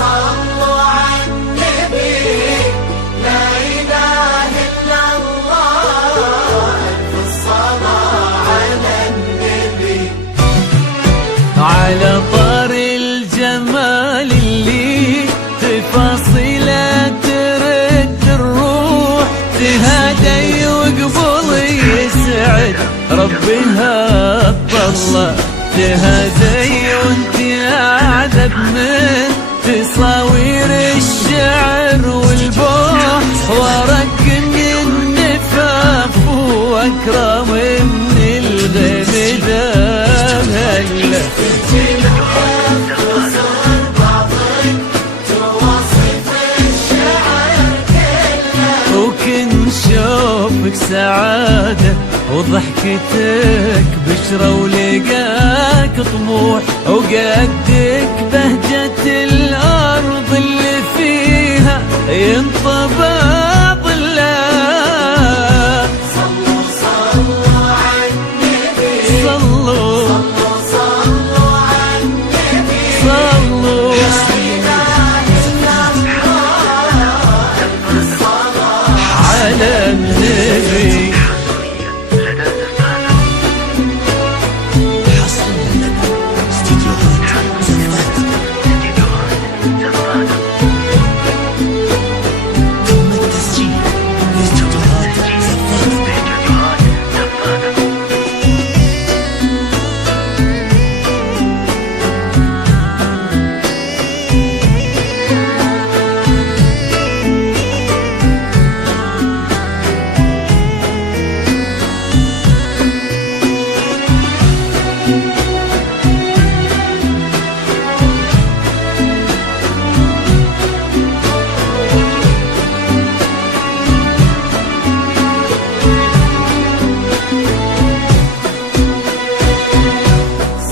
صلوا على النبي، لا إله إلا الله، ألف الصلاة على النبي. على طار الجمال اللي تفاصيله ترد الروح، تهدي وقبل يسعد ربها الطلة، تهدي وانت اعذب من تصاوير الشعر والبوح، ورق من النفاف واكرم من الغيب ذهل. وكن شوفك سعادة وضحكتك بشرة ولقاك طموح، وقدك بهجة الأرض اللي فيها ينطبع ظلها. صلوا صلوا على النبي، صلوا صلوا على النبي، صلوا لا إله إلا الله، ألف الصلاة على النبي.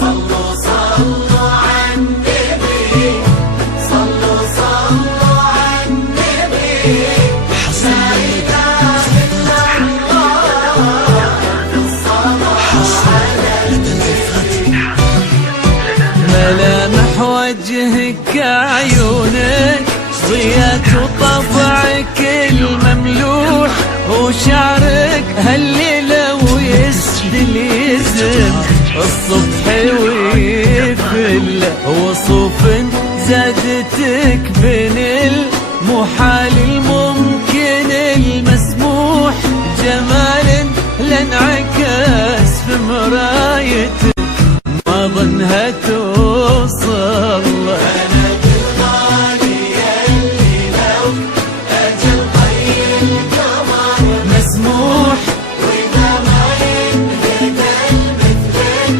صلوا صلوا على النبي، صلوا صلوا على النبي، لا إله إلا الله، ألف الصلاة على النبي. ملامح وجهك عيونك ضيات وطبعك المملوح، وشعرك هالليلة ويسدل يزم الصبح ويفل، وصوف زادتك بين المحال الممكن المسموح، جمال لانعكس في مرايتك ما ظنها توصل. أنا بالغالي اللي لو أجل طي القمر مسموح، وإذا ما ينهدى مثلك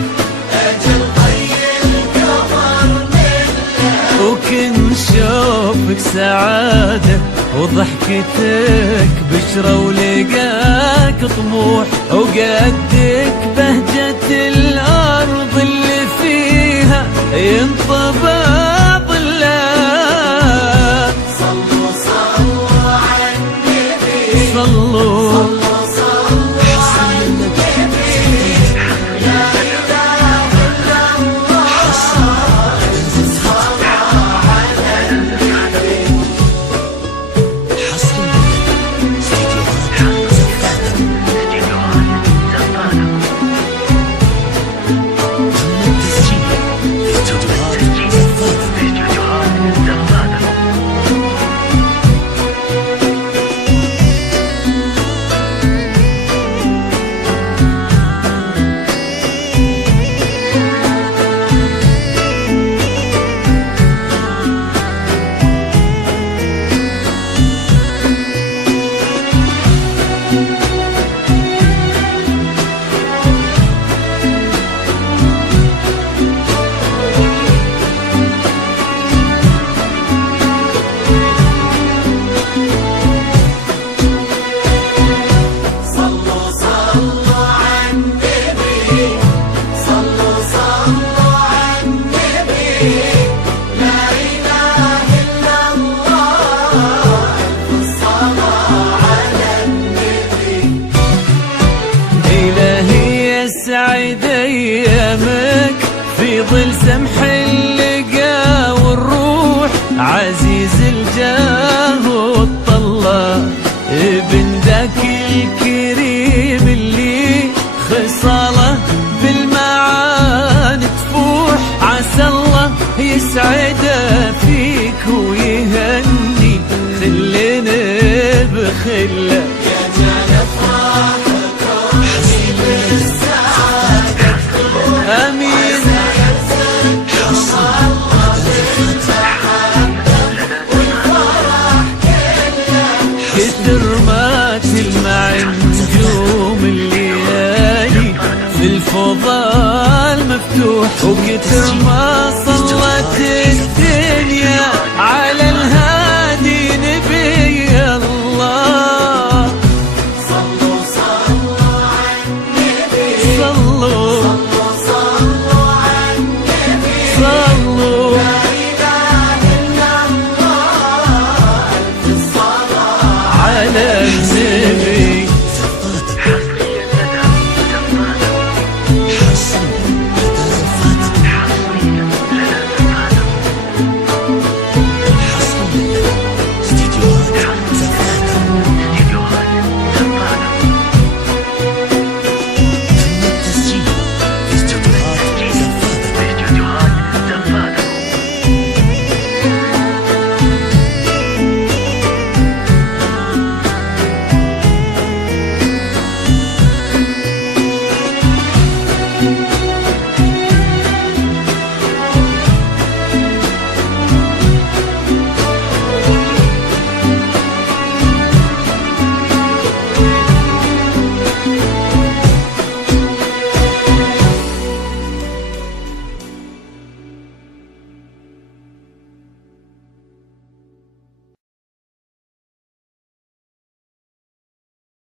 أجل طي القمر منه. وكن شوفك سعادة وضحكتك بشرة ولقاك طموح، وقدك بهجة الأرض اللي فيها ينطبع ظلها. صلوا صلوا على النبي، صلوا صلوا على النبي، لا إله إلا الله، ألف الصلاة على النبي. استديوهات زفاتة. عزيز الجاه والطلة، ابن ذاك الكريم اللي خصاله بالمعاني تفوح، عسى الله يسعده فيك ويهني خلنا بخله. يا جال افراحكم بالسعادة تكون، امين كتر ما تلمع نجوم الليالي في الفضاء المفتوح، وكتر ما صلت الدنيا على الهادي نبي الله. صلوا صلوا على النبي، صلوا صلوا على النبي، صلوا لا إله إلا الله، ألف الصلاة على